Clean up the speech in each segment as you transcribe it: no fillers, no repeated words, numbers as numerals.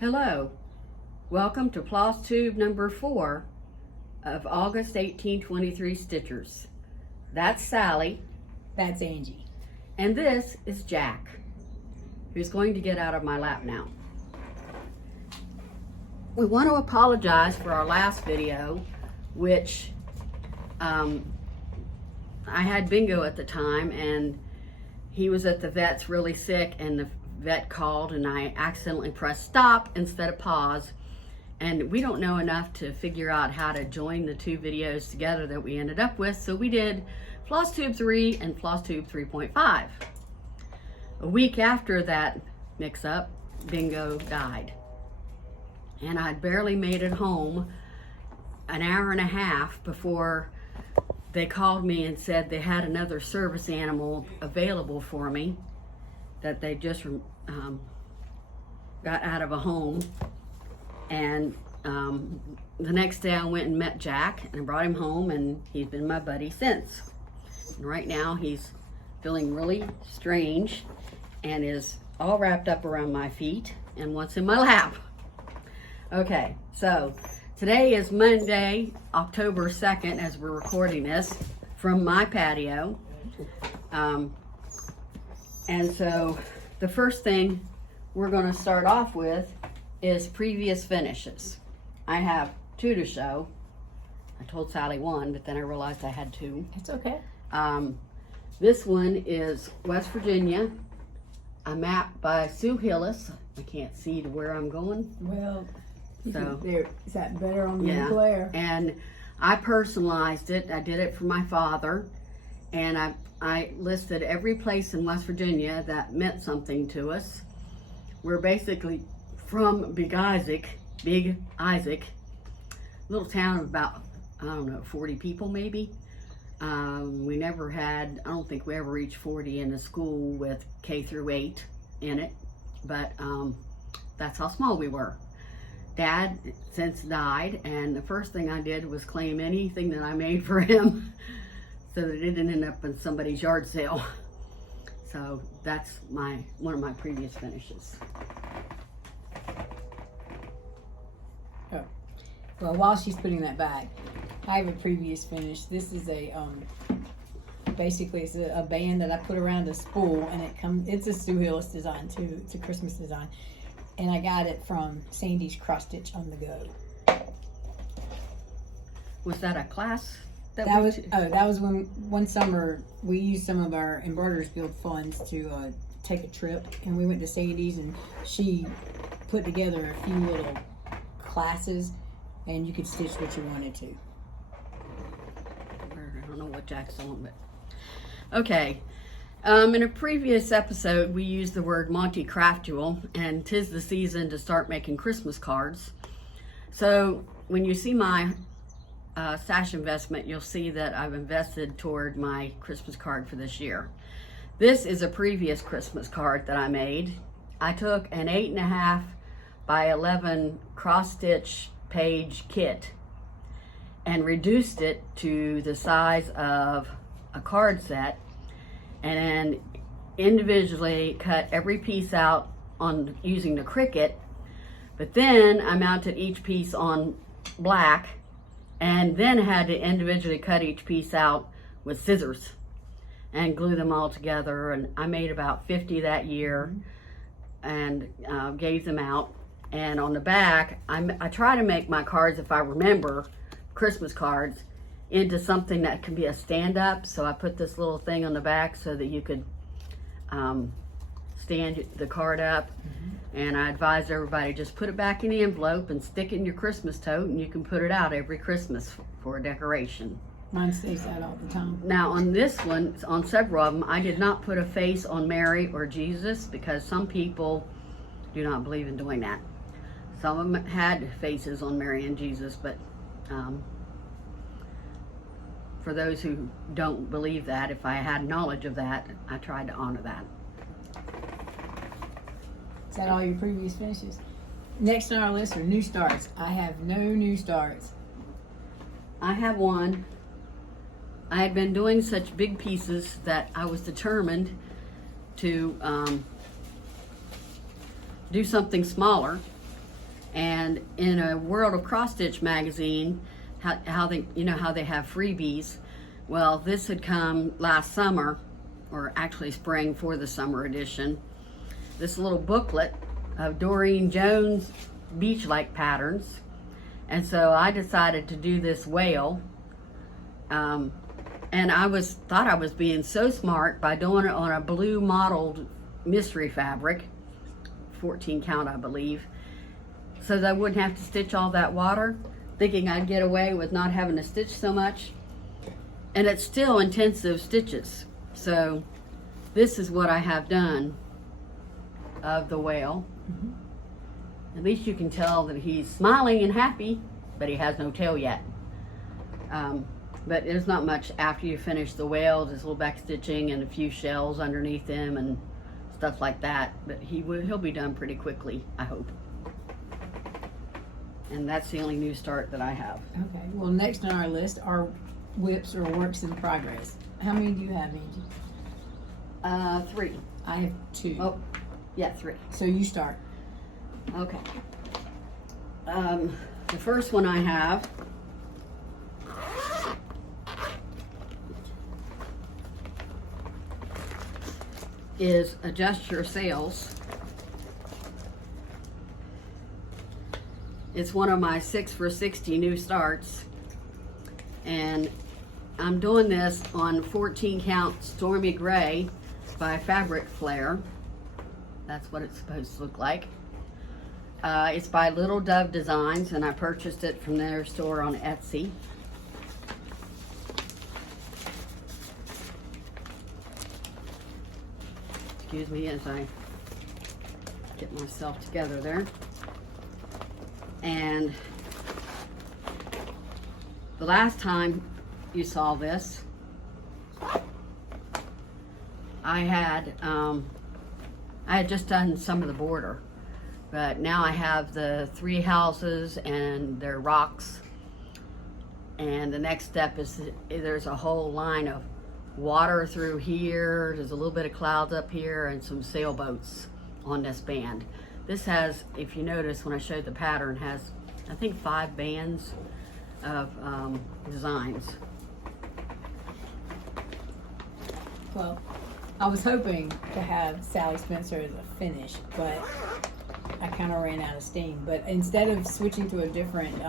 Hello, welcome to Floss Tube number 4 of August 1823 Stitchers. That's Sally. That's Angie. And this is Jack, who's going to get out of my lap now. We want to apologize for our last video, which I had Bingo at the time, and he was at the vet's really sick, and the vet called and I accidentally pressed stop instead of pause, and we don't know enough to figure out how to join the two videos together that we ended up with, so we did Floss Tube 3 and Floss Tube 3.5. A week after that mix-up, Bingo died, and I'd barely made it home an hour and a half before they called me and said they had another service animal available for me that they just got out of a home. And the next day I went and met Jack and brought him home, and he's been my buddy since. And right now he's feeling really strange and is all wrapped up around my feet and wants in my lap. Okay, so today is Monday, October 2nd, as we're recording this from my patio. And so the first thing we're going to start off with is previous finishes. I have two to show. I told Sally one, but then I realized I had two. It's okay. This one is West Virginia, a map by Sue Hillis. I can't see to where I'm going. Well, So there, is that better on the yeah, glare? and I personalized it. I did it for my father, and I listed every place in West Virginia that meant something to us. We're basically from Big Isaac, little town of about, I don't know, 40 people maybe. We never had, I don't think we ever reached 40 in a school with K through 8 in it, but that's how small we were. Dad since died, and the first thing I did was claim anything that I made for him so that it didn't end up in somebody's yard sale. So that's one of my previous finishes. Oh. Well, while she's putting that back, I have a previous finish. This is a basically it's a band that I put around a spool, and it's a Sue Hillis design too. It's a Christmas design. And I got it from Sandy's Cross Stitch on the Go. Was that a class? That was when one summer we used some of our Embroiderers Guild funds to take a trip, and we went to Sandy's, and she put together a few little classes, and you could stitch what you wanted to. I don't know what Jack's on, but okay. In a previous episode, we used the word Monty Craftual, and 'tis the season to start making Christmas cards. So when you see my stash investment, you'll see that I've invested toward my Christmas card for this year. This is a previous Christmas card that I made. I took an 8.5 by 11 cross stitch page kit and reduced it to the size of a card set, and then individually cut every piece out on using the Cricut, but then I mounted each piece on black and then had to individually cut each piece out with scissors and glue them all together. And I made about 50 that year and gave them out. And on the back, I try to make my cards, if I remember, Christmas cards, into something that can be a stand-up. So I put this little thing on the back so that you could stand the card up. And I advise everybody, just put it back in the envelope and stick it in your Christmas tote, and you can put it out every Christmas for a decoration. Mine stays out all the time. Now on this one, on several of them, I did not put a face on Mary or Jesus because some people do not believe in doing that. Some of them had faces on Mary and Jesus, but for those who don't believe that, if I had knowledge of that, I tried to honor that. Is that all your previous finishes? Next on our list are new starts. I have no new starts. I have one. I had been doing such big pieces that I was determined to do something smaller. And in a World of Cross Stitch magazine, how they, you know how they have freebies. Well, this had come last summer, or actually spring for the summer edition. This little booklet of Doreen Jones beach-like patterns. And so I decided to do this whale. And I thought I was being so smart by doing it on a blue mottled mystery fabric, 14 count I believe, so that I wouldn't have to stitch all that water, thinking I'd get away with not having to stitch so much. And it's still intensive stitches. So this is what I have done of the whale. At least you can tell that he's smiling and happy, but he has no tail yet. But there's not much after you finish the whale. There's a little back stitching and a few shells underneath him and stuff like that. But he'll be done pretty quickly, I hope. And that's the only new start that I have. Okay, well, next on our list are whips or works in progress. How many do you have, Angie? 3. I have 2. Oh, yeah, 3. So you start. Okay. The first one I have is Adjust Your Sails. It's one of my 6 for 60 new starts, and I'm doing this on 14 count Stormy Gray by Fabric Flare. That's what it's supposed to look like. It's by LittleDovedesigns, and I purchased it from their store on Etsy. Excuse me as I get myself together there. And the last time you saw this, I had just done some of the border, but now I have the 3 houses and their rocks, and the next step is there's a whole line of water through here. There's a little bit of clouds up here and some sailboats on this band. This has, if you notice when I showed the pattern, has I think 5 bands of designs. Well, I was hoping to have Sally Spencer as a finish, but I kind of ran out of steam. But instead of switching to a different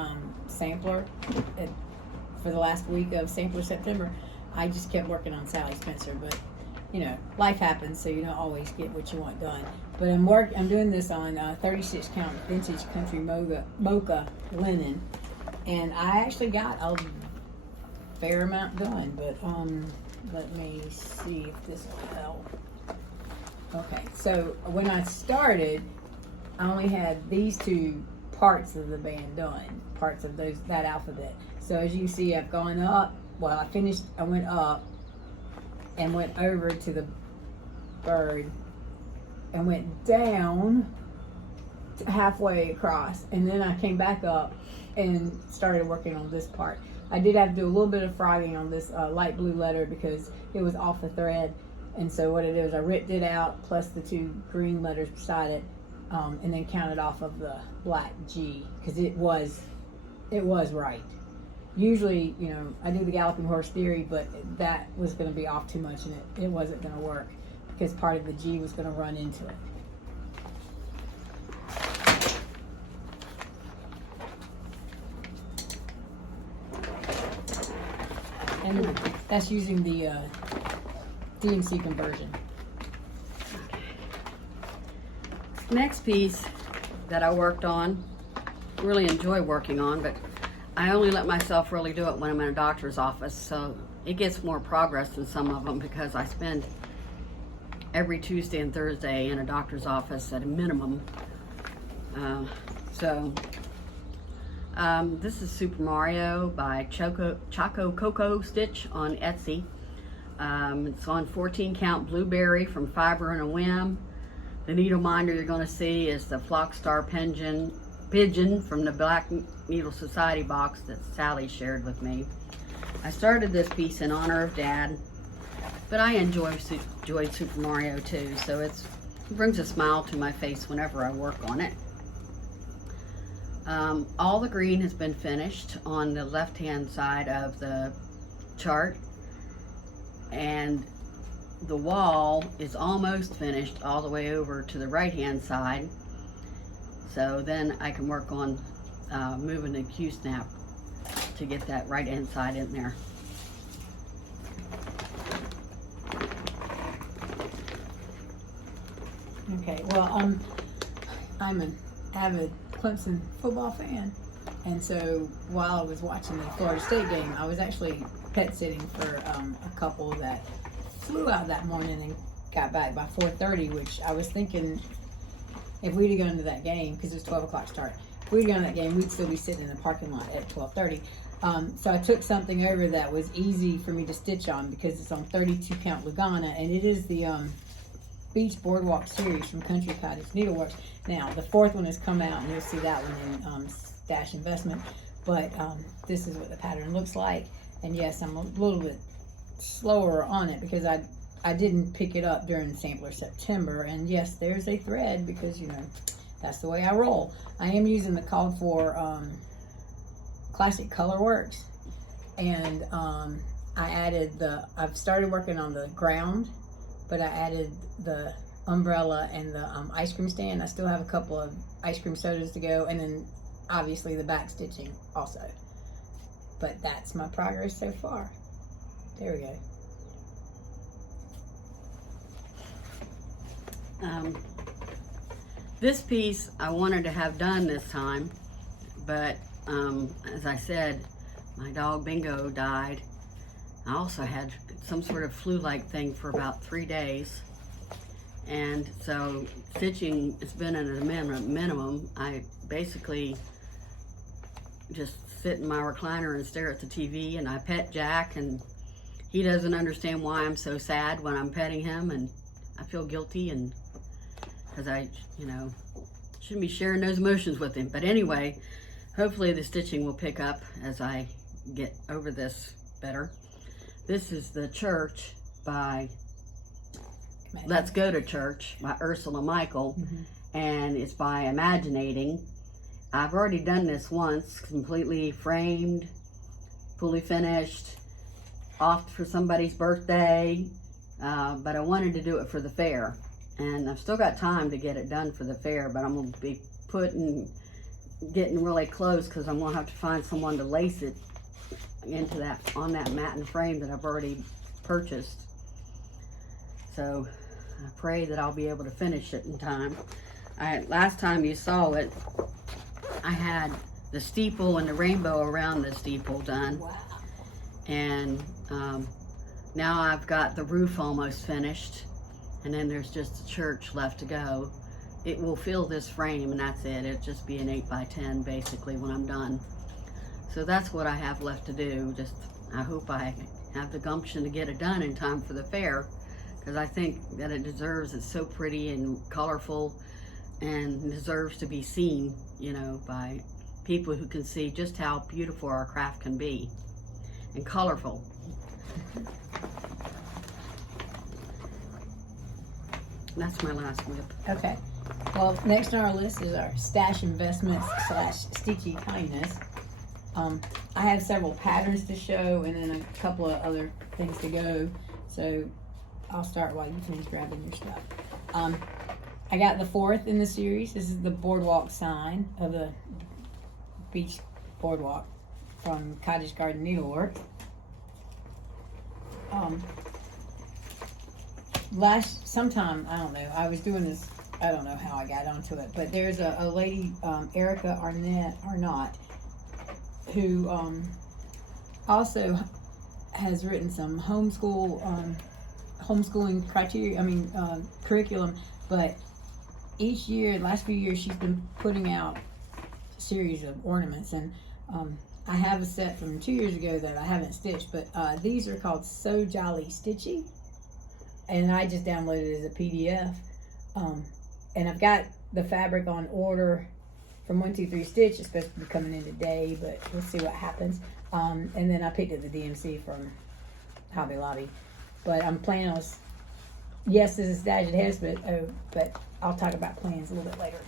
sampler for the last week of Sampler September, I just kept working on Sally Spencer. But you know, life happens, so you don't always get what you want done. But I'm doing this on 36 count vintage country mocha linen, and I actually got a fair amount done. But let me see if this will help. Okay, so when I started, I only had these 2 parts of the band done, parts of that alphabet. So as you see, I've gone up. Well, I went up and went over to the bird and went down halfway across, and then I came back up and started working on this part. I did have to do a little bit of frogging on this light blue letter because it was off the thread, and so what I did was I ripped it out plus the 2 green letters beside it, and then counted off of the black G because it was right. Usually, you know, I do the galloping horse theory, but that was going to be off too much, and it wasn't going to work because part of the G was going to run into it. And that's using the DMC conversion. Next piece that I worked on, really enjoy working on, but I only let myself really do it when I'm in a doctor's office, so it gets more progress than some of them because I spend every Tuesday and Thursday in a doctor's office at a minimum. This is Super Mario by ChocoCocoStitch on Etsy. It's on 14 count blueberry from Fiber and a Whim. The needle minder you're going to see is the Flock Star Pigeon from the Black Needle Society box that Sally shared with me. I started this piece in honor of Dad, but I enjoyed Super Mario too, so it brings a smile to my face whenever I work on it. All the green has been finished on the left-hand side of the chart, and the wall is almost finished all the way over to the right-hand side. So then I can work on moving the Q-snap to get that right-hand side in there. Okay, well, I'm an avid Clemson football fan, and so while I was watching the Florida State game, I was actually pet sitting for a couple that flew out that morning and got back by 4:30, which I was thinking if we'd have gone to that game, because it was 12 o'clock start, if we'd gone to that game, we'd still be sitting in the parking lot at 12:30. So I took something over that was easy for me to stitch on because it's on 32 count Lugana, and it is the Beach Boardwalk series from Country Cottage Needleworks. Now the fourth one has come out, and you'll see that one in Stash Investment, but this is what the pattern looks like. And yes, I'm a little bit slower on it because I didn't pick it up during Sampler September, and yes, there's a thread because, you know, that's the way I roll. I am using the called for Classic Colorworks, and I've started working on the ground, but I added the umbrella and the ice cream stand. I still have a couple of ice cream sodas to go, and then obviously the back stitching also. But that's my progress so far. There we go. This piece I wanted to have done this time, but as I said, my dog Bingo died. I also had some sort of flu-like thing for about 3 days, and so stitching has been at a minimum. I basically just sit in my recliner and stare at the TV, and I pet Jack, and he doesn't understand why I'm so sad when I'm petting him, and I feel guilty, and because I, you know, shouldn't be sharing those emotions with him. But anyway, hopefully the stitching will pick up as I get over this better. This is the Church by Let's Go to Church by Ursula Michael, and it's by Imaginating. I've already done this once, completely framed, fully finished, off for somebody's birthday, but I wanted to do it for the fair. And I've still got time to get it done for the fair, but I'm going to be getting really close because I'm going to have to find someone to lace it into that, on that matten frame that I've already purchased. So I pray that I'll be able to finish it in time. Last time you saw it, I had the steeple and the rainbow around the steeple done. Wow. And now I've got the roof almost finished, and then there's just the church left to go. It will fill this frame, and that's it. It'll just be an 8x10 basically when I'm done. So that's what I have left to do. Just, I hope I have the gumption to get it done in time for the fair, because I think that it deserves. It's so pretty and colorful, and deserves to be seen, you know, by people who can see just how beautiful our craft can be, and colorful. That's my last whip. Okay. Well, next on our list is our Stash Investments / Stitchy Kindness. I have several patterns to show and then a couple of other things to go. So I'll start while you finish grabbing your stuff. I got the fourth in the series. This is the boardwalk sign of the beach boardwalk from Cottage Garden Needleworks. Sometime, I don't know, I was doing this, I don't know how I got onto it, but there's a lady, Erica Arnott, who also has written some homeschooling curriculum, but each year, last few years, she's been putting out a series of ornaments, and I have a set from 2 years ago that I haven't stitched, but these are called So Jolly Stitchy, and I just downloaded it as a PDF, and I've got the fabric on order from 123 Stitch. It's supposed to be coming in today, but we'll see what happens. And then I picked up the DMC from Hobby Lobby, but I'm planning on, yes, this is Stash Ahead, but I'll talk about plans a little bit later.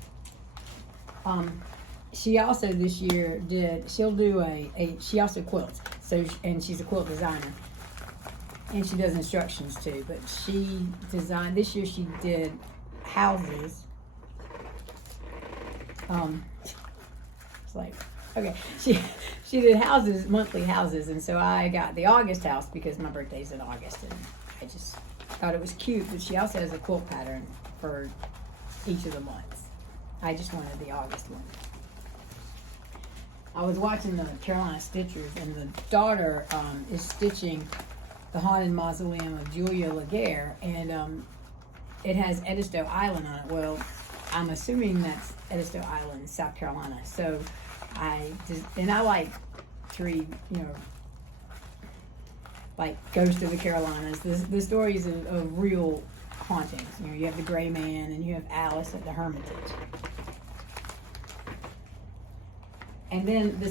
she also this year she'll do she also quilts. So, and she's a quilt designer. And she does instructions too, but she designed, this year she did houses. It's like, okay, she did houses, monthly houses, and so I got the August house because my birthday's in August, and I just thought it was cute, but she also has a quilt pattern for each of the months. I just wanted the August one. I was watching the Carolina Stitchers, and the daughter is stitching the Haunted Mausoleum of Julia Laguerre, and it has Edisto Island on it. Well, I'm assuming that's Edisto Island, South Carolina. So I like to read, like Ghost of the Carolinas. The stories of real hauntings. You have the Gray Man, and you have Alice at the Hermitage. And then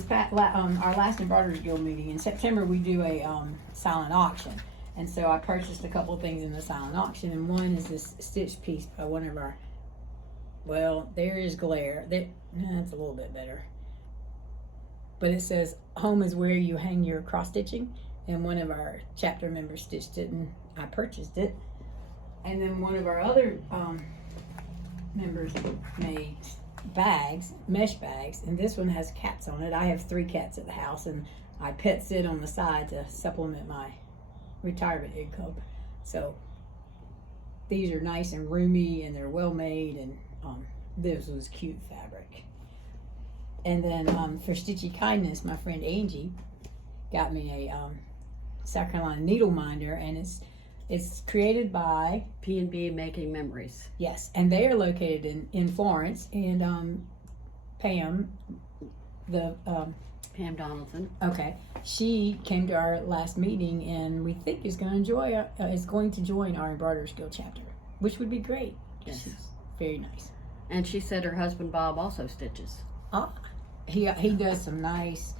our last Embroiderers Guild meeting in September, we do a silent auction. And so I purchased a couple of things in the silent auction, and one is this stitch piece by one of our, well, there is glare. That's a little bit better. But it says, "Home is where you hang your cross stitching." And one of our chapter members stitched it, and I purchased it. And then one of our other members made bags, mesh bags, and this one has cats on it. I have 3 cats at the house, and I pet sit on the side to supplement my retirement income. So these are nice and roomy, and they're well made, and this was cute fabric. And then for Stitchy Kindness, my friend Angie got me a South Carolina needle minder, and it's created by PNBmakingmemories. Yes, and they are located in Florence, and Pam, Pam Donaldson. Okay, she came to our last meeting, and we think is going to join our Embroiderers Guild chapter, which would be great. Yes, she's very nice. And she said her husband Bob also stitches. He does some nice.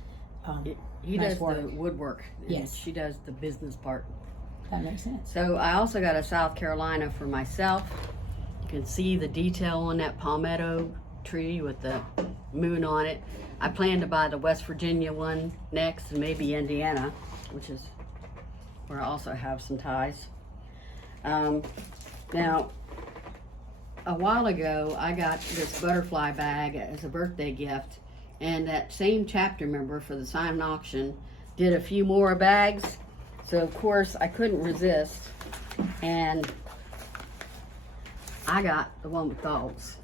He nice does work. the woodwork. And yes, she does the business part. That makes sense. So I also got a South Carolina for myself. You can see the detail on that palmetto tree with the moon on it. I plan to buy the West Virginia one next, and maybe Indiana, which is where I also have some ties. Now, a while ago, I got this butterfly bag as a birthday gift, and that same chapter member for the silent auction did a few more bags. So of course I couldn't resist, and I got the one with dogs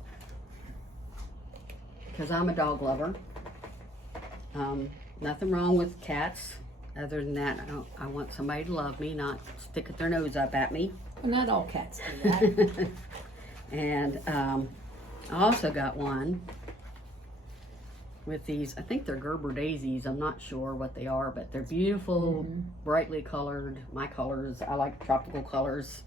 because I'm a dog lover. Nothing wrong with cats. Other than that, I want somebody to love me, not stick their nose up at me. Well, not all cats do that. And I also got one with these, I think they're Gerber daisies. I'm not sure what they are, but they're beautiful, brightly colored. My colors, I like tropical colors.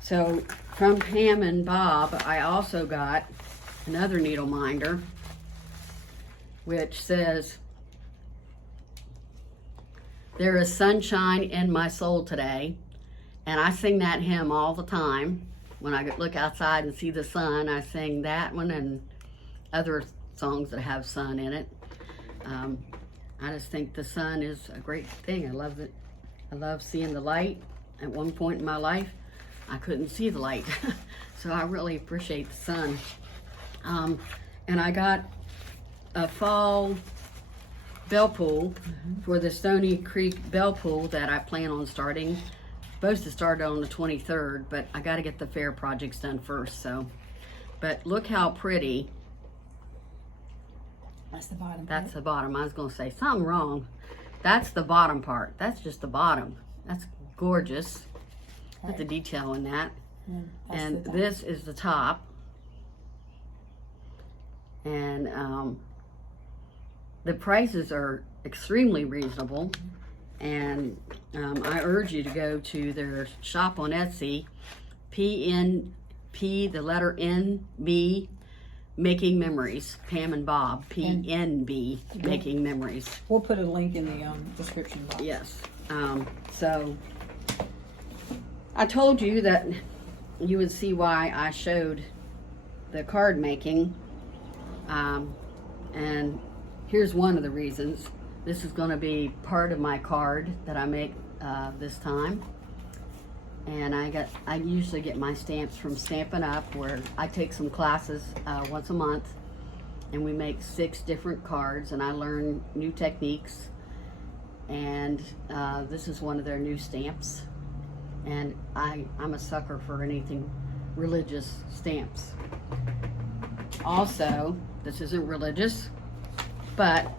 So from Pam and Bob, I also got another needle minder, which says, "There is sunshine in my soul today." And I sing that hymn all the time. When I look outside and see the sun, I sing that one and other songs that have sun in it. I just think the sun is a great thing. I love it. I love seeing the light. At one point in my life, I couldn't see the light. So I really appreciate the sun. And I got a fall bell pull for the Stony Creek bell pull that I plan on starting. Supposed to start on the 23rd, but I got to get the fair projects done first. So, but look how pretty. That's the bottom. That's the bottom. I was going to say something wrong. That's the bottom part. That's just the bottom. That's gorgeous. Look at the detail in that. And this is the top. And the prices are extremely reasonable. And I urge you to go to their shop on Etsy, PNP, the letter NB, Making Memories, Pam and Bob, PNB, Making Memories. We'll put a link in the description box. Yes. So I told you that you would see why I showed the card making. And here's one of the reasons. This is going to be part of my card that I make this time. And I usually get my stamps from Stampin' Up, where I take some classes once a month, and we make 6 different cards, and I learn new techniques. And this is one of their new stamps, and I'm a sucker for anything religious stamps. Also, this isn't religious, but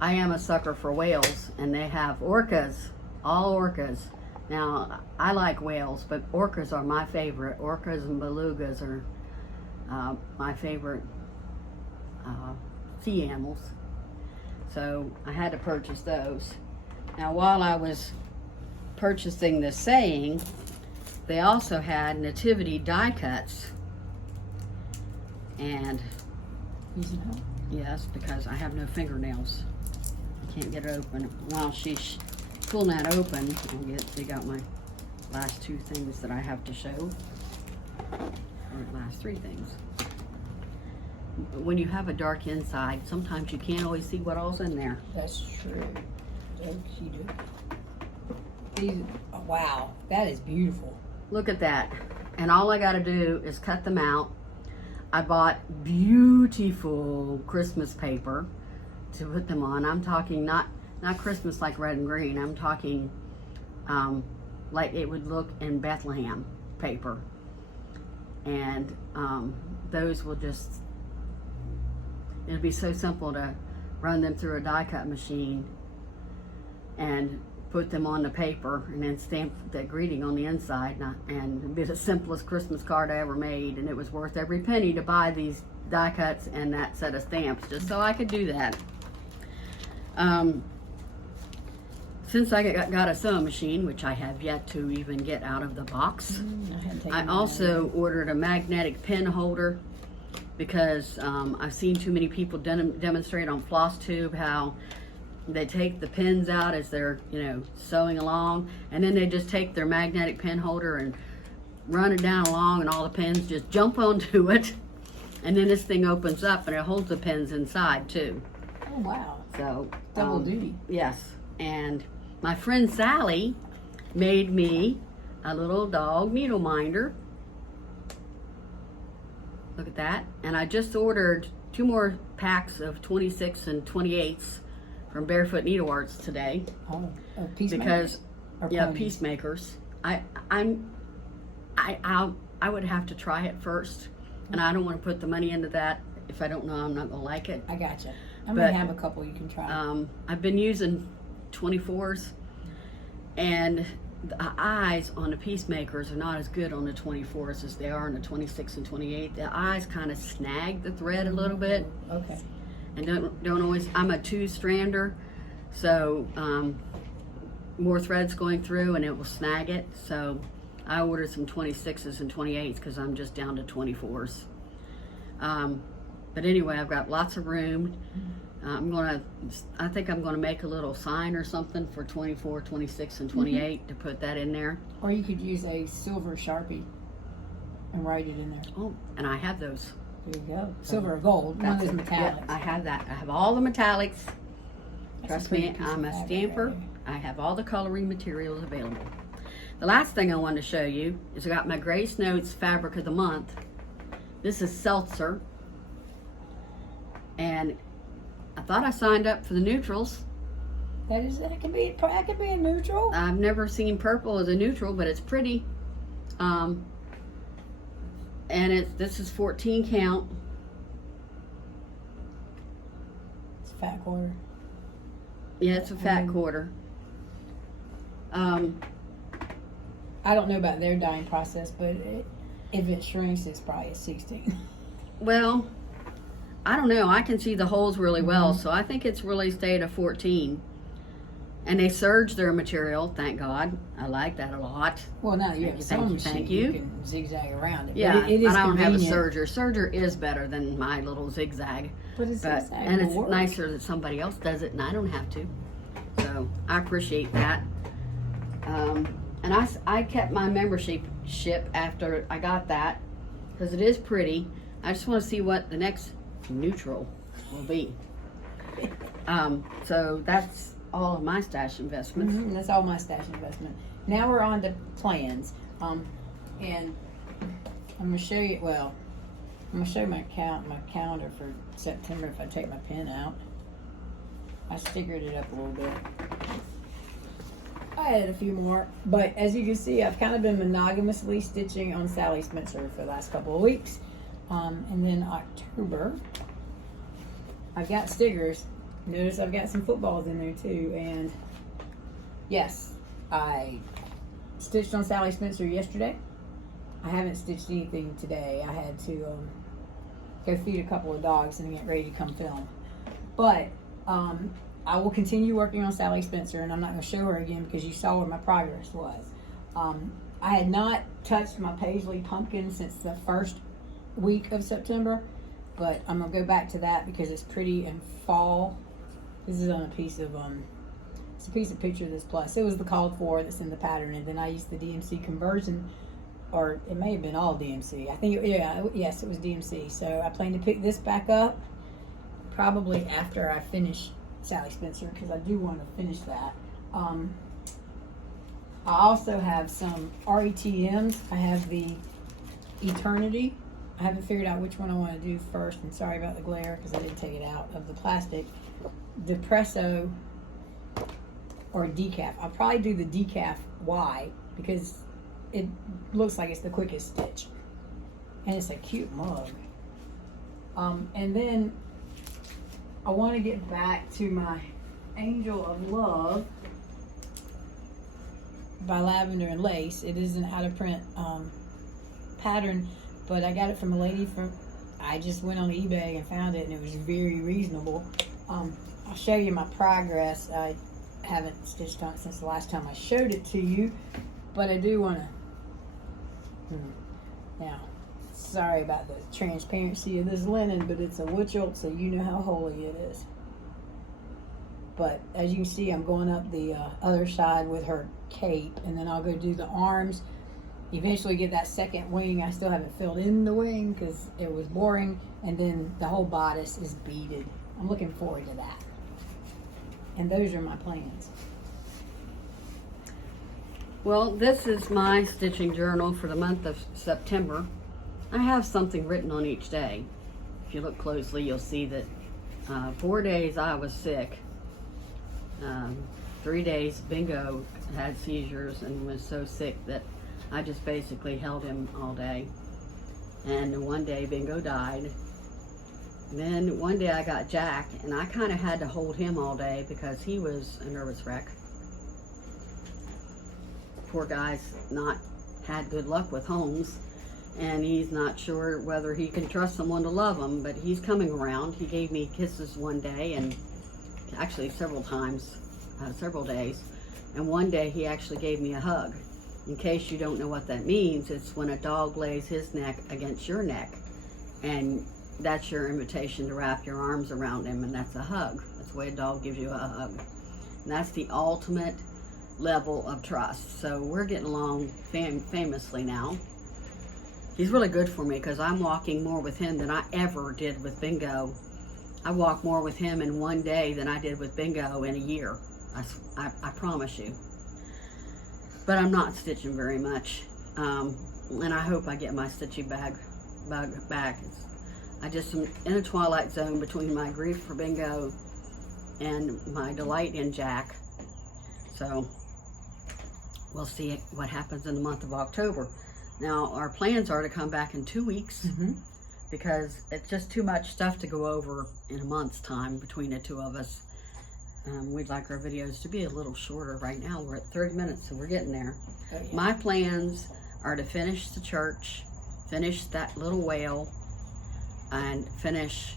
I am a sucker for whales, and they have orcas, all orcas. Now, I like whales, but orcas are my favorite. Orcas and belugas are my favorite sea animals. So I had to purchase those. Now, while I was purchasing the saying, they also had nativity die cuts. And Using help? yes, because I have no fingernails. I can't get it open. While she's pulling that open, I'll dig out my last 2 things that I have to show. Or last 3 things. But when you have a dark inside, sometimes you can't always see what all's in there. That's true. Yes, you do. These, oh, wow, that is beautiful. Look at that. And all I gotta do is cut them out. I bought beautiful Christmas paper to put them on. I'm talking not Christmas like red and green. I'm talking like it would look in Bethlehem paper. And those will just, it'll be so simple to run them through a die cut machine and put them on the paper and then stamp the greeting on the inside, and it'd be the simplest Christmas card I ever made, and it was worth every penny to buy these die cuts and that set of stamps just so I could do that. Since I got a sewing machine, which I have yet to even get out of the box, I also ordered a magnetic pen holder, because I've seen too many people demonstrate on Floss Tube how they take the pins out as they're, sewing along, and then they just take their magnetic pen holder and run it down along, and all the pins just jump onto it, and then this thing opens up and it holds the pins inside too. Oh wow. So double duty. Yes. And my friend Sally made me a little dog needle minder. Look at that. And I just ordered 2 more packs of 26 and 28s from Barefoot Needlearts today. Oh, because peacemakers. I would have to try it first, and I don't want to put the money into that if I don't know I'm not gonna like it. I gotcha. I'm gonna have a couple you can try. I've been using 24s, and the eyes on the peacemakers are not as good on the 24s as they are on the 26 and 28. The eyes kind of snag the thread a little bit. Okay. And don't always, I'm a 2-strander, so more threads going through and it will snag it. So I ordered some 26s and 28s because I'm just down to 24s. But anyway, I've got lots of room. I think I'm gonna make a little sign or something for 24, 26, and 28 to put that in there. Or you could use a silver Sharpie and write it in there. Oh, and I have those. There you go. Silver or gold, one of those metallics. Yeah, I have that. I have all the metallics. Trust me, I'm a stamper. I have all the coloring materials available. The last thing I wanted to show you is I got my Grace Notes Fabric of the Month. This is Seltzer. And I thought I signed up for the neutrals. That could be a neutral. I've never seen purple as a neutral, but it's pretty. And this is 14 count. It's a fat quarter. Yeah, it's a fat quarter. I don't know about their dyeing process, but if it shrinks, it's probably a 16. Well, I don't know. I can see the holes really well, so I think it's really stayed a 14. And they serge their material, thank God. I like that a lot. Well, now that you have a sewing machine, thank you can zigzag around it. Yeah, but it is I don't have a convenient. serger. Serger is better than my little zigzag. But it's zigzag and it's will work. nicer that somebody else does it and I don't have to. So I appreciate that. And I kept my membership after I got that. because it is pretty. I just want to see what the next neutral will be. So that's all of my stash investments. That's all my stash investment. Now we're on to plans. And I'm gonna show you. Well, I'm gonna show you my calendar for September if I take my pen out. I stickered it up a little bit. I added a few more, but as you can see, I've kind of been monogamously stitching on Sally Spencer for the last couple of weeks. And then October, I've got stickers. Notice I've got some footballs in there too. And yes, I stitched on Sally Spencer yesterday. I haven't stitched anything today. I had to go feed a couple of dogs and get ready to come film. But I will continue working on Sally Spencer, and I'm not going to show her again because you saw where my progress was. I had not touched my Paisley pumpkin since the first week of September, but I'm going to go back to that because it's pretty in fall. This is on a piece of, it's a piece of Picture This Plus. It was the called for that's in the pattern, and then I used the DMC conversion, or it may have been all DMC. I think, yes, it was DMC. So I plan to pick this back up probably after I finish Sally Spencer because I do want to finish that. I also have some Aury TMs. I have the Eternity. I haven't figured out which one I want to do first, and sorry about the glare because I didn't take it out of the plastic. Depresso or decaf. I'll probably do the decaf. Why? Because it looks like it's the quickest stitch, and it's a cute mug. And then I want to get back to my Angel of Love by Lavender and Lace. It is an out of print pattern, but I got it from a lady I just went on eBay and found it, and it was very reasonable. I'll show you my progress. I haven't stitched on it since the last time I showed it to you, but I do want to. Now, sorry about the transparency of this linen, but it's a Witchelt, so you know how holy it is. But as you can see, I'm going up the other side with her cape, and then I'll go do the arms. Eventually get that second wing. I still haven't filled in the wing because it was boring, and then the whole bodice is beaded. I'm looking forward to that. And those are my plans. Well, this is my stitching journal for the month of September. I have something written on each day. If you look closely, you'll see that 4 days I was sick. 3 days Bingo had seizures and was so sick that I just basically held him all day. And one day Bingo died. Then one day I got Jack, and I kind of had to hold him all day because he was a nervous wreck. Poor guy's not had good luck with homes, and he's not sure whether he can trust someone to love him, but he's coming around. He gave me kisses one day, and actually several times, several days, and one day he actually gave me a hug. In case you don't know what that means, it's when a dog lays his neck against your neck, and that's your invitation to wrap your arms around him, and that's a hug. That's the way a dog gives you a hug. And that's the ultimate level of trust. So we're getting along famously now. He's really good for me because I'm walking more with him than I ever did with Bingo. I walk more with him in one day than I did with Bingo in a year. I promise you. But I'm not stitching very much. And I hope I get my stitching bug back. I just am in a twilight zone between my grief for Bingo and my delight in Jack. So we'll see what happens in the month of October. Now, our plans are to come back in 2 weeks because it's just too much stuff to go over in a month's time between the two of us. We'd like our videos to be a little shorter. Right now we're at 30 minutes, so we're getting there. Oh, yeah. My plans are to finish the church, finish that little whale, and finish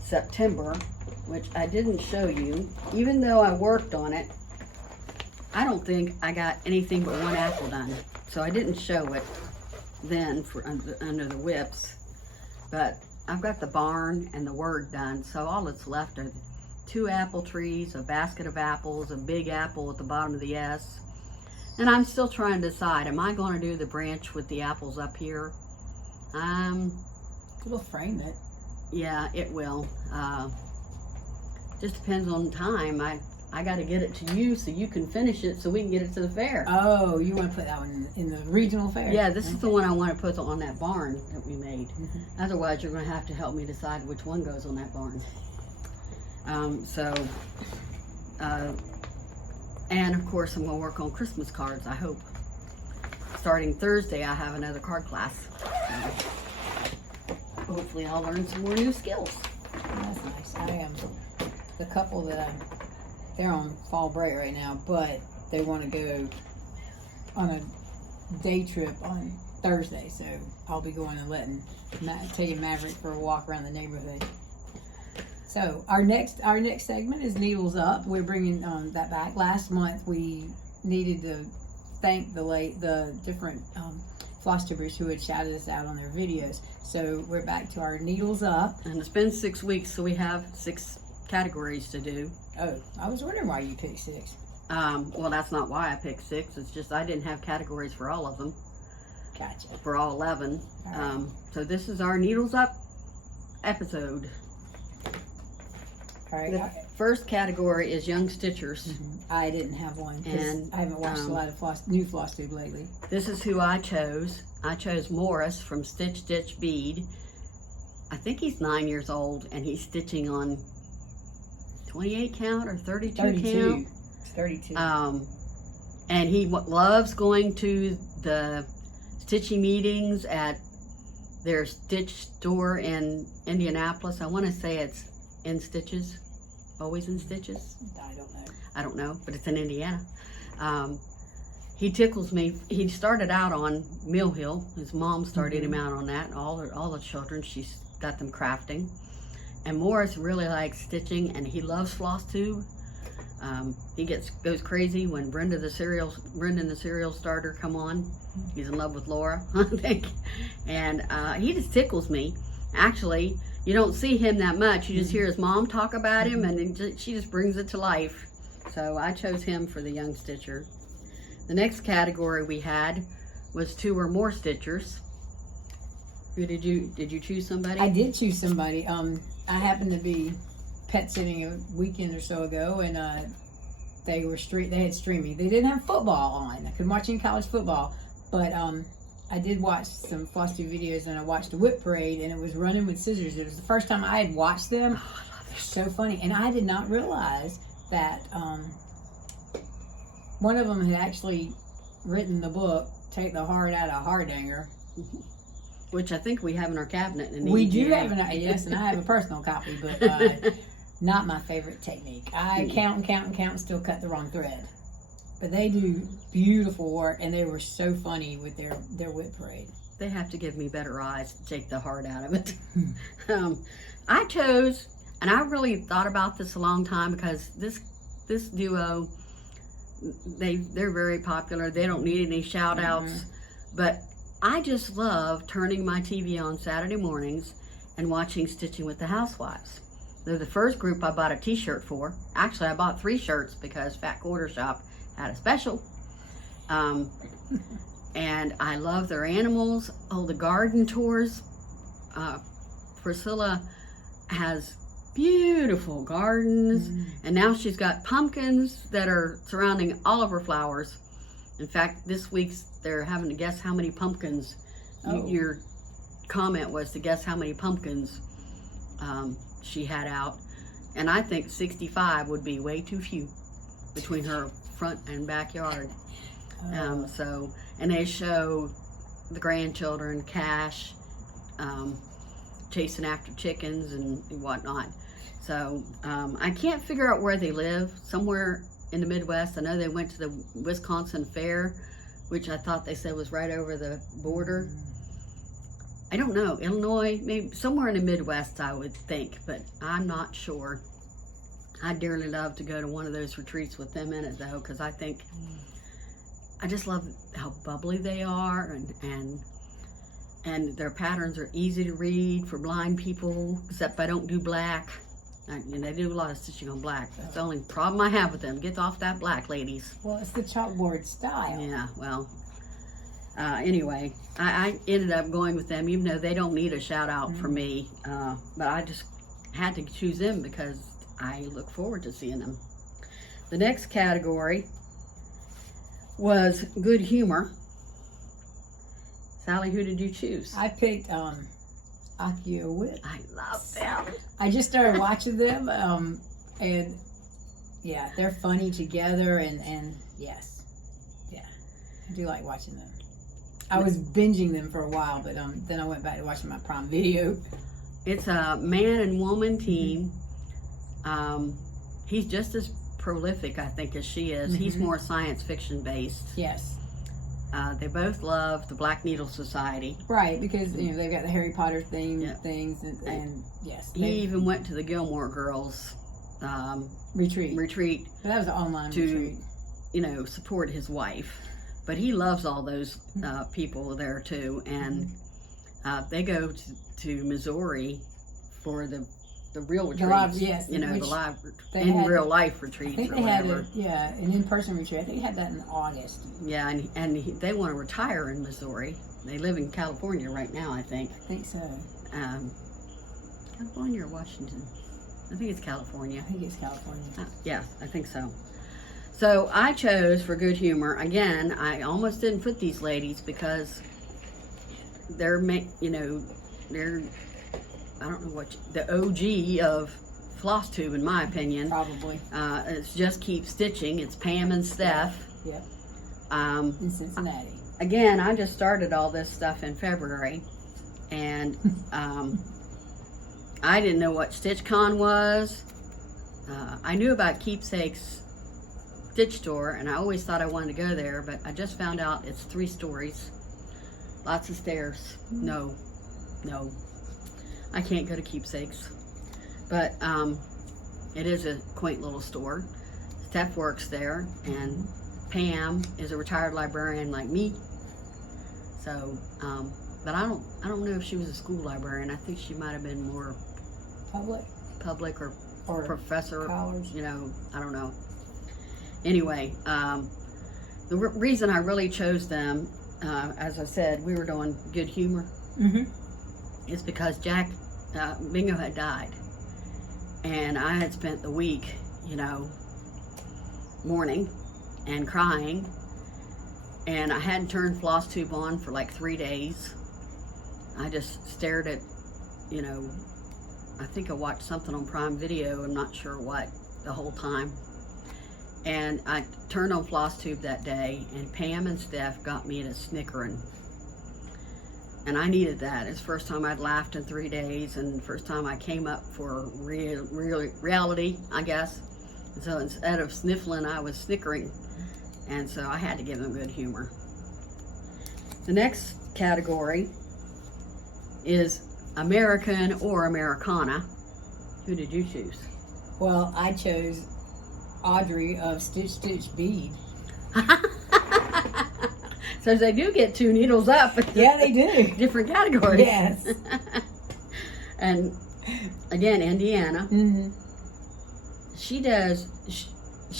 September, which I didn't show you. Even though I worked on it, I don't think I got anything but one apple done. So I didn't show it then for under the whips. But I've got the barn and the word done, so all that's left are 2 apple trees, a basket of apples, a big apple at the bottom of the S. And I'm still trying to decide, am I going to do the branch with the apples up here? It'll frame it. Yeah, it will. Just depends on time. I got to get it to you so you can finish it so we can get it to the fair. Oh, you want to put that one in the regional fair? Yeah, this is the one I want to put on that barn that we made. Otherwise, you're going to have to help me decide which one goes on that barn. And of course, I'm going to work on Christmas cards, I hope. Starting Thursday, I have another card class. Hopefully, I'll learn some more new skills. That's nice. I am the couple that they're on fall break right now, but they want to go on a day trip on Thursday, so I'll be going and taking Maverick for a walk around the neighborhood. So our next segment is Needles Up. We're bringing that back. Last month we needed to thank the different Floss Tubers who had shouted us out on their videos. So we're back to our Needles Up. And it's been 6 weeks, so we have 6 categories to do. Oh, I was wondering why you picked 6. Well, that's not why I picked 6. It's just I didn't have categories for all of them. Gotcha. For all 11. All right. So this is our Needles Up episode. All right. The first category is Young Stitchers. I didn't have one because I haven't watched a lot of new Floss Tube lately. This is who I chose. I chose Morris from Stitch Stitch Bead. I think he's 9 years old and he's stitching on 28 count or 32 count. It's 32. And he loves going to the stitching meetings at their Stitch store in Indianapolis. I want to say it's In Stitches, always In Stitches. I don't know, but it's in Indiana. He tickles me. He started out on Mill Hill. His mom started him out on that. All the children, she's got them crafting. And Morris really likes stitching, and he loves Floss Tube. He goes crazy when Brendan the cereal starter come on. He's in love with Laura, I think. And he just tickles me. Actually, you don't see him that much. You just hear his mom talk about him, and she just brings it to life. So I chose him for the Young Stitcher. The next category we had was 2 or more Stitchers. Who did you choose somebody? I did choose somebody. I happened to be pet sitting a weekend or so ago, and they had streaming. They didn't have football on. I couldn't watch any college football, but I did watch some Floss Tube videos, and I watched a whip parade, and it was running with scissors. It was the first time I had watched them. Oh, I love it. So funny, and I did not realize that one of them had actually written the book "Take the Heart Out of Hardanger," which I think we have in our cabinet. We do have yes, and I have a personal copy, but not my favorite technique. I count and count and count and still cut the wrong thread. But they do beautiful work, and they were so funny with their whip parade. They have to give me better eyes to take the heart out of it. I chose, and I really thought about this a long time because this duo, they're very popular. They don't need any shout outs, but I just love turning my TV on Saturday mornings and watching Stitching with the Housewives. They're the first group I bought a t-shirt for. Actually, I bought 3 shirts because Fat Quarter Shop had a special. And I love their animals. Oh, the garden tours. Priscilla has beautiful gardens, and now she's got pumpkins that are surrounding all of her flowers. In fact, this week's they're having to guess how many pumpkins. Your comment was to guess how many pumpkins she had out, and I think 65 would be way too few between her front and backyard. And they show the grandchildren, Cash, chasing after chickens and whatnot. So I can't figure out where they live. Somewhere in the Midwest. I know they went to the Wisconsin Fair, which I thought they said was right over the border. I don't know, Illinois, maybe somewhere in the Midwest, I would think, but I'm not sure. I'd dearly love to go to one of those retreats with them in it, though, because I think I just love how bubbly they are, and their patterns are easy to read for blind people, except I don't do black. And they do a lot of stitching on black. That's the only problem I have with them. Get off that black, ladies. Well, it's the chalkboard style. Yeah, well, Anyway, I ended up going with them, even though they don't need a shout out from me. But I just had to choose them because I look forward to seeing them. The next category was good humor. Sally, who did you choose? I picked Akio Wit. I love them. I just started watching them, and yeah, they're funny together, and yes, yeah, I do like watching them. I was binging them for a while, but then I went back to watching my Prime Video. It's a man and woman team. He's just as prolific, I think, as she is. He's more science fiction based. Yes. They both love the Black Needle Society. Right, because they've got the Harry Potter theme things, and yes. He even went to the Gilmore Girls retreat. But that was an online retreat. Support his wife. But he loves all those people there too, and they go to Missouri for the real retreats. The live real life retreats. I think they had an in-person retreat. I think they had that in August. Yeah, and they want to retire in Missouri. They live in California right now, I think. I think so. California or Washington? I think it's California. I think it's California. Yes, I think so. So I chose for good humor. Again, I almost didn't put these ladies because they're I don't know the OG of floss tube, in my opinion. Probably. It's Just Keep Stitching. It's Pam and Steph. Yep. In Cincinnati. Again, I just started all this stuff in February, and I didn't know what StitchCon was. I knew about Keepsake's Stitch Store, and I always thought I wanted to go there, but I just found out it's 3 stories, lots of stairs. No, I can't go to Keepsakes, but it is a quaint little store. Steph works there, and Pam is a retired librarian like me. So, but I don't know if she was a school librarian. I think she might have been more public or professor. College. I don't know. Anyway, the reason I really chose them, as I said, we were doing good humor. Is because Jack Bingo had died, and I had spent the week, mourning and crying, and I hadn't turned Floss Tube on for like 3 days. I just stared at, I think I watched something on Prime Video, I'm not sure what, the whole time. And I turned on Floss Tube that day, and Pam and Steph got me to snickering. And I needed that. It's the first time I'd laughed in 3 days, and the first time I came up for reality, I guess. And so instead of sniffling, I was snickering. And so I had to give them good humor. The next category is American or Americana. Who did you choose? Well, I chose Audrey of Stitch Stitch Bead. So they do get 2 needles up. Yeah, they do. Different categories. Yes. And again, Indiana. She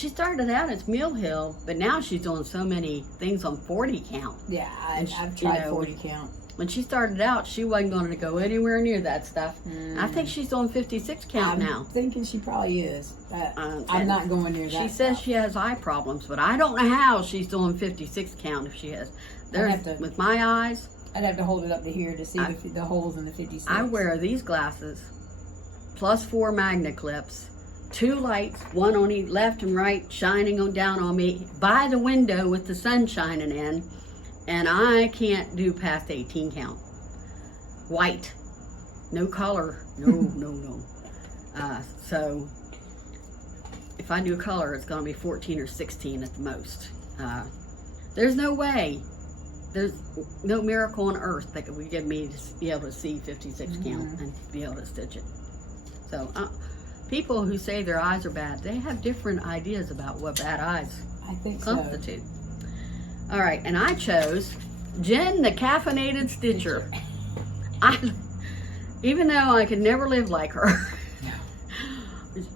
started out as Mill Hill, but now she's doing so many things on 40 count. Yeah, I've tried 40 count. When she started out, she wasn't going to go anywhere near that stuff. I think she's doing 56 count now. I'm thinking she probably is. I'm not going near that. She says she has eye problems, but I don't know how she's doing 56 count if she has. With my eyes, I'd have to hold it up to here to see the holes in the 56. I wear these glasses, plus 4 magnet clips, 2 lights, one on each left and right, shining down on me by the window with the sun shining in. And I can't do past 18 count. White. No color. No. So if I do color, it's going to be 14 or 16 at the most. There's no way. There's no miracle on earth that would get me to be able to see 56 count and be able to stitch it. So people who say their eyes are bad, they have different ideas about what bad eyes constitute. All right, and I chose Jen the Caffeinated Stitcher. Even though I could never live like her,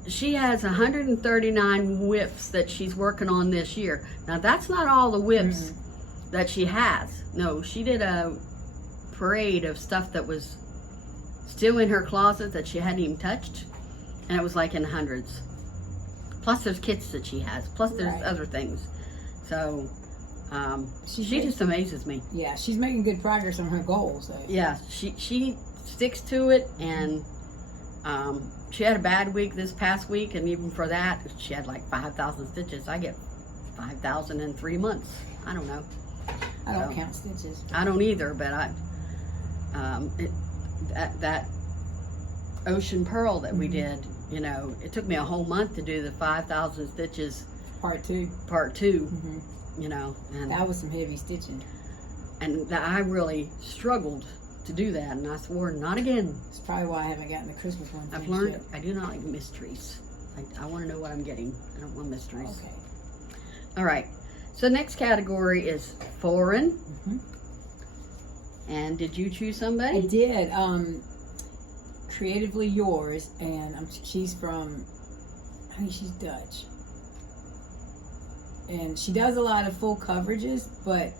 she has 139 whips that she's working on this year. Now that's not all the whips that she has. No, she did a parade of stuff that was still in her closet that she hadn't even touched, and it was like in hundreds. Plus there's kits that she has, plus there's other things. So she just amazes me. Yeah, she's making good progress on her goals though. Yeah, she sticks to it, and she had a bad week this past week, and even for that she had like 5,000 stitches. I get 5,000 in 3 months. I don't know. I don't count stitches. I don't either, but that ocean pearl that we did, you know, it took me a whole month to do the 5,000 stitches part two, you know, and that was some heavy stitching, and I really struggled to do that, and I swore not again. It's probably why I haven't gotten the Christmas one. I've learned yet. I do not like mysteries. I want to know what I'm getting. I don't want mysteries. Okay. All right, so next category is foreign. And did you choose somebody? I did. Creatively Yours, and she's from, I think she's Dutch, and she does a lot of full coverages, but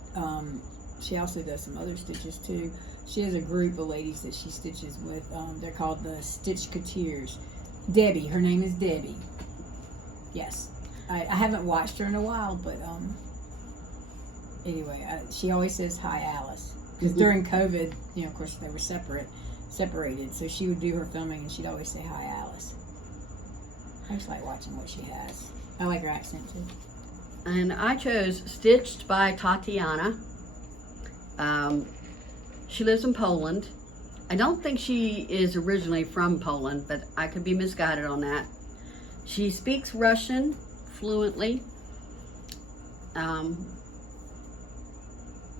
she also does some other stitches too. She has a group of ladies that she stitches with. They're called the Stitchketeers. Debbie, her name is Debbie. Yes, I haven't watched her in a while, but anyway, she always says hi, Alice. Because during COVID, you know, of course, they were separated. So she would do her filming, and she'd always say, hi, Alice. I just like watching what she has. I like her accent, too. And I chose Stitched by Tatiana. She lives in Poland. I don't think she is originally from Poland, but I could be misguided on that. She speaks Russian fluently.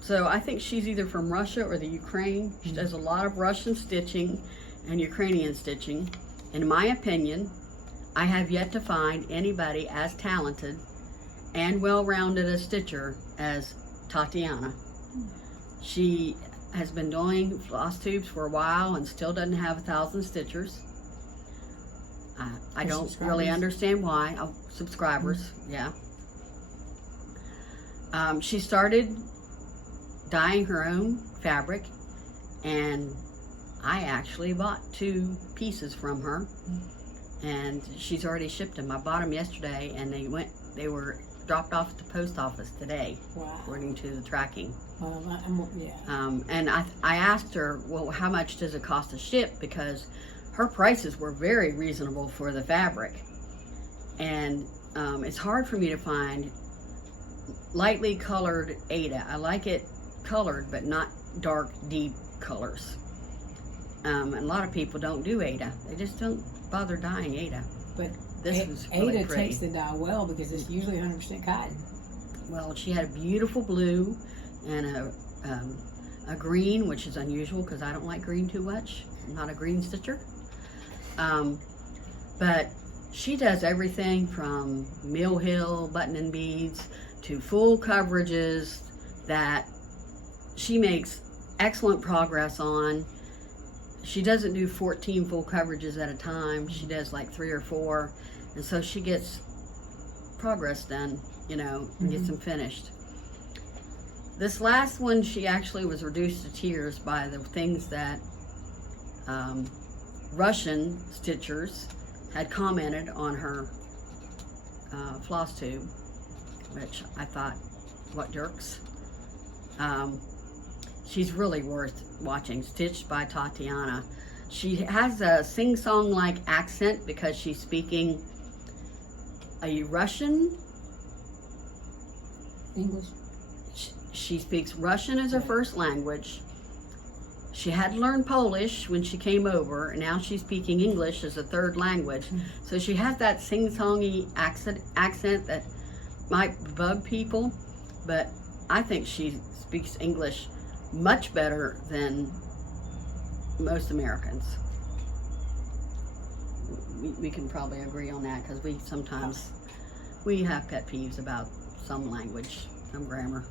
So I think she's either from Russia or the Ukraine. She does a lot of Russian stitching and Ukrainian stitching. In my opinion, I have yet to find anybody as talented and well-rounded a stitcher as Tatiana. She has been doing floss tubes for a while and still doesn't have 1,000 stitchers. I don't really understand why. Oh, subscribers, yeah. She started dyeing her own fabric, and I actually bought 2 pieces from her, and she's already shipped them. I bought them yesterday, and they were dropped off at the post office today. Wow. According to the tracking. Yeah. And I asked her, well, how much does it cost to ship? Because her prices were very reasonable for the fabric, and it's hard for me to find lightly colored Aida. I like it colored, but not dark, deep colors. And a lot of people don't do Aida. They just don't bother dyeing Aida. But this was really Aida pretty. takes the dye well because it's usually 100% cotton. Well, she had a beautiful blue and a green, which is unusual because I don't like green too much. I'm not a green stitcher. But she does everything from Mill Hill button and beads to full coverages that she makes excellent progress on. She doesn't do 14 full coverages at a time. She does like 3 or 4. And so she gets progress done, you know, and gets them finished. This last one, she actually was reduced to tears by the things that Russian stitchers had commented on her floss tube, which I thought, what jerks. She's really worth watching. Stitched by Tatiana. She has a sing-song-like accent because she's speaking a Russian. English. She speaks Russian as her first language. She had learned Polish when she came over, and now she's speaking English as a third language. So she has that sing-songy accent that might bug people, but I think she speaks English much better than most Americans. We can probably agree on that because we have pet peeves about some language, some grammar.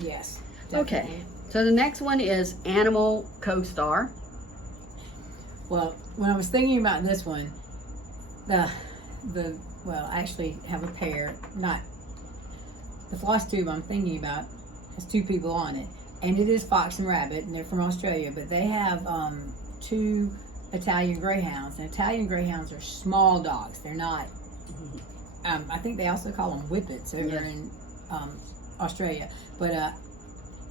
Yes. Definitely. Okay, so the next one is Animal Co-Star. Well, when I was thinking about this one, well, I actually have a pair, not the floss tube I'm thinking about has 2 people on it, and it is Fox and Rabbit, and they're from Australia, but they have 2 Italian Greyhounds, and Italian Greyhounds are small dogs. They're not, I think they also call them Whippets over in Australia, but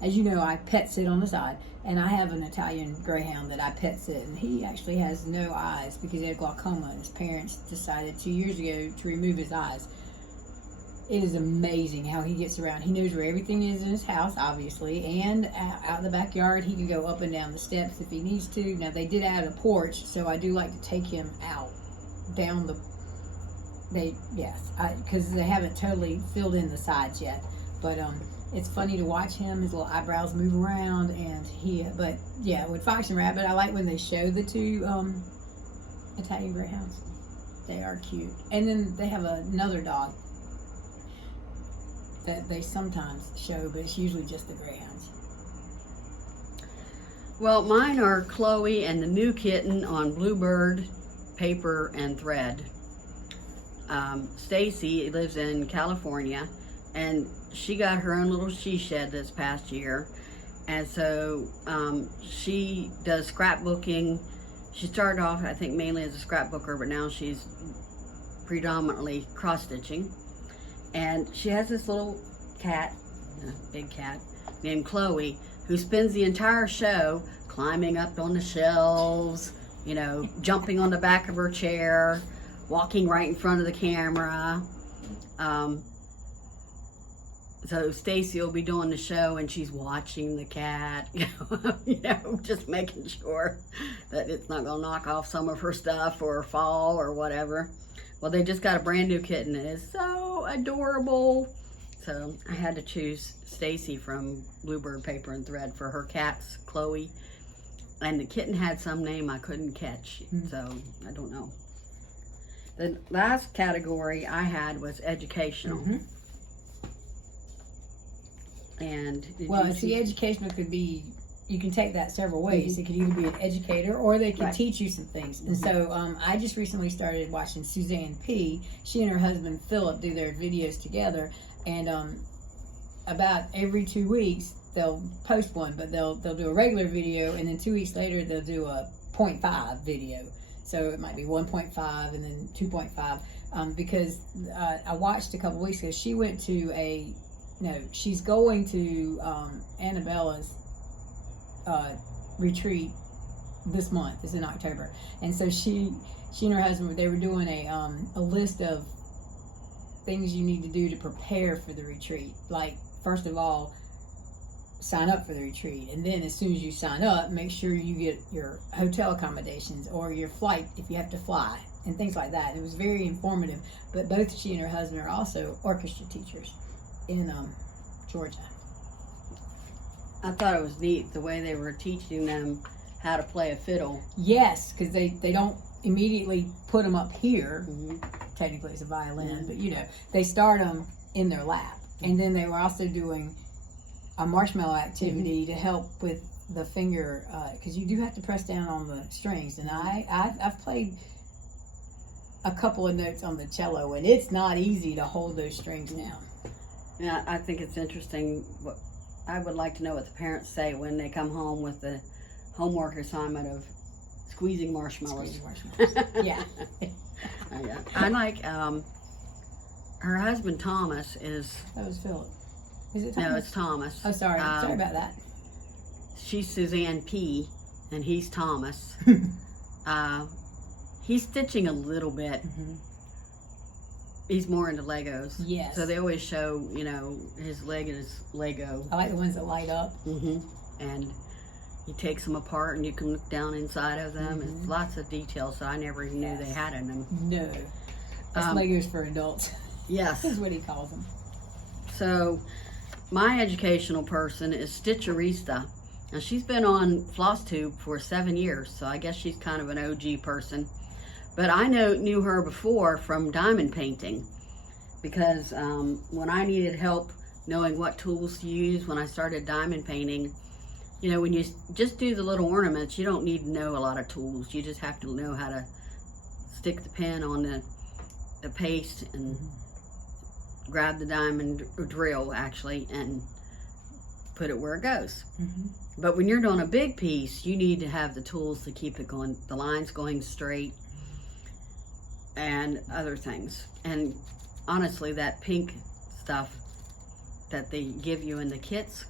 as you know, I pet sit on the side, and I have an Italian Greyhound that I pet sit, and he actually has no eyes because he had glaucoma, and his parents decided 2 years ago to remove his eyes. It is amazing how he gets around. He knows where everything is in his house, obviously, and out in the backyard, he can go up and down the steps if he needs to. Now, they did add a porch, so I do like to take him out, down the, because they haven't totally filled in the sides yet, but it's funny to watch him, his little eyebrows move around, and but yeah, with Fox and Rabbit, I like when they show the 2 Italian Greyhounds. They are cute. And then they have another dog that they sometimes show, but it's usually just the Greyhounds. Well, mine are Chloe and the new kitten on Bluebird paper and thread. Stacy lives in California, and she got her own little she shed this past year, and so she does scrapbooking. She started off, I think, mainly as a scrapbooker, but now she's predominantly cross-stitching. And she has this little cat, big cat, named Chloe, who spends the entire show climbing up on the shelves, you know, jumping on the back of her chair, walking right in front of the camera. So Stacy will be doing the show, and she's watching the cat, you know, just making sure that it's not gonna knock off some of her stuff or fall or whatever. Well, they just got a brand new kitten. It is so adorable. So I had to choose Stacy from Bluebird Paper and Thread for her cat's Chloe. And the kitten had some name I couldn't catch, so I don't know. The last category I had was educational. And well, see, educational could be, you can take that several ways. It could either be an educator, or they can teach you some things. And so I just recently started watching Suzanne P. She and her husband Philip do their videos together, and about every 2 weeks they'll post one, but they'll do a regular video, and then 2 weeks later they'll do a 0.5 video. So it might be 1.5 and then 2.5, because I watched a couple weeks ago. She went to she's going to Annabella's retreat this month. It's in October, and so she and her husband, they were doing a list of things you need to do to prepare for the retreat. Like, first of all, sign up for the retreat, and then as soon as you sign up, make sure you get your hotel accommodations or your flight if you have to fly, and things like that. It was very informative. But both she and her husband are also orchestra teachers in Georgia. I thought it was neat the way they were teaching them how to play a fiddle. Yes, because they don't immediately put them up here. Technically it's a violin, but you know, they start them in their lap. And then they were also doing a marshmallow activity to help with the finger, because you do have to press down on the strings. And I've played a couple of notes on the cello, and it's not easy to hold those strings down. Yeah, I think it's interesting. I would like to know what the parents say when they come home with the homework assignment of squeezing marshmallows. Yeah. Yeah. I like her husband Thomas is. That was Philip. Is it Thomas? No, it's Thomas. Oh, sorry. Sorry about that. She's Suzanne P. and he's Thomas. He's stitching a little bit. He's more into Legos. Yes. So they always show, you know, his leg is Lego. I like the ones that light up. And he takes them apart, and you can look down inside of them. It's lots of details, so I never even knew they had in them. No. That's Legos for adults. Yes. Is what he calls them. So my educational person is Stitcherista. Now, she's been on Floss Tube for 7 years, so I guess she's kind of an OG person. But I knew her before from diamond painting, because when I needed help knowing what tools to use when I started diamond painting, you know, when you just do the little ornaments, you don't need to know a lot of tools. You just have to know how to stick the pen on the paste and grab the diamond drill, actually, and put it where it goes. Mm-hmm. But when you're doing a big piece, you need to have the tools to keep it going, the lines going straight and other things. And honestly, that pink stuff that they give you in the kits,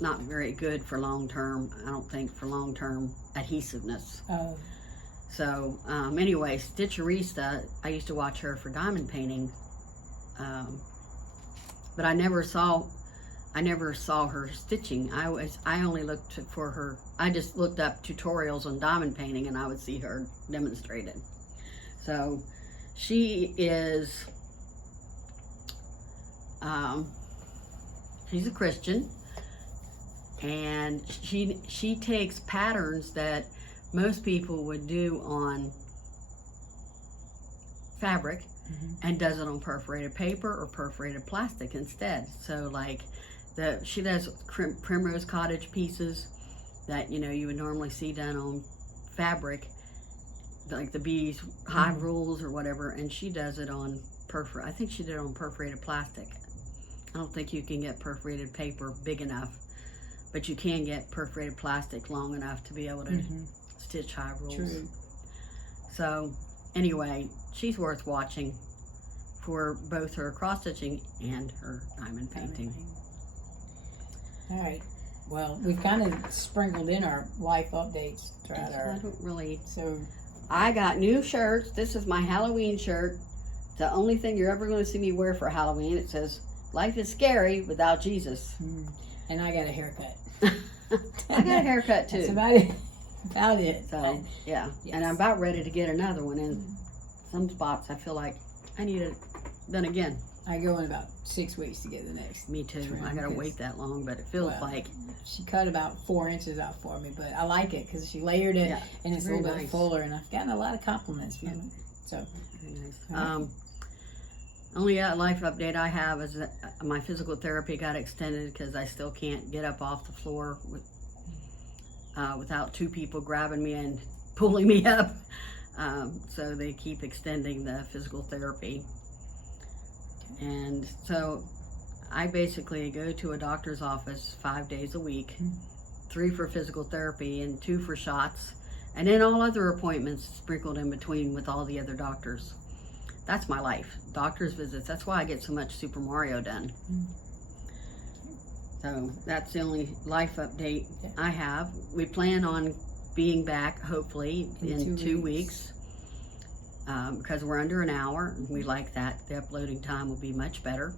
not very good for long-term, I don't think, for long-term adhesiveness. Oh. So anyway, Stitcherista, I used to watch her for diamond painting, but I never saw her stitching. I only looked for her, I just looked up tutorials on diamond painting and I would see her demonstrated. So she is, she's a Christian, and she takes patterns that most people would do on fabric and does it on perforated paper or perforated plastic instead. So like she does primrose cottage pieces that you would normally see done on fabric, like the bees hive rules or whatever, and she does it on I think she did it on perforated plastic. I don't think you can get perforated paper big enough, but you can get perforated plastic long enough to be able to stitch hive rules. True. So anyway, she's worth watching for both her cross stitching and her diamond painting. All right. Well, we've kind of sprinkled in our life updates throughout I don't really. So I got new shirts. This is my Halloween shirt. The only thing you're ever going to see me wear for Halloween. It says, "Life is scary without Jesus." And I got a haircut. I got a haircut too. That's about it. About it. So yeah, and I'm about ready to get another one. In some spots, I feel like I need it done again. I go in about 6 weeks to get the next. Me too. trim, I gotta wait that long, but it feels like she cut about 4 inches out for me. But I like it because she layered it, and it's a little bit fuller. And I've gotten a lot of compliments from it. So very nice. Only life update I have is that my physical therapy got extended because I still can't get up off the floor without two people grabbing me and pulling me up. So they keep extending the physical therapy. And so I basically go to a doctor's office 5 days a week, 3 for physical therapy and 2 for shots, and then all other appointments sprinkled in between with all the other doctors. That's my life. Doctor's visits. That's why I get so much Super Mario done. So that's the only life update I have. We plan on being back hopefully in 2 weeks. Because we're under an hour. We like that. The uploading time will be much better.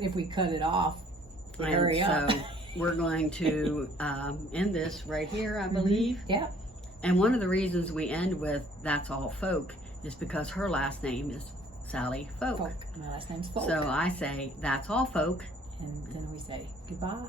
If we cut it off, hurry up. So we're going to end this right here, I believe. Yeah. And one of the reasons we end with "That's All Folk" is because her last name is Sally Folk. My last name's Folk. So I say, "That's all folk." And then we say goodbye.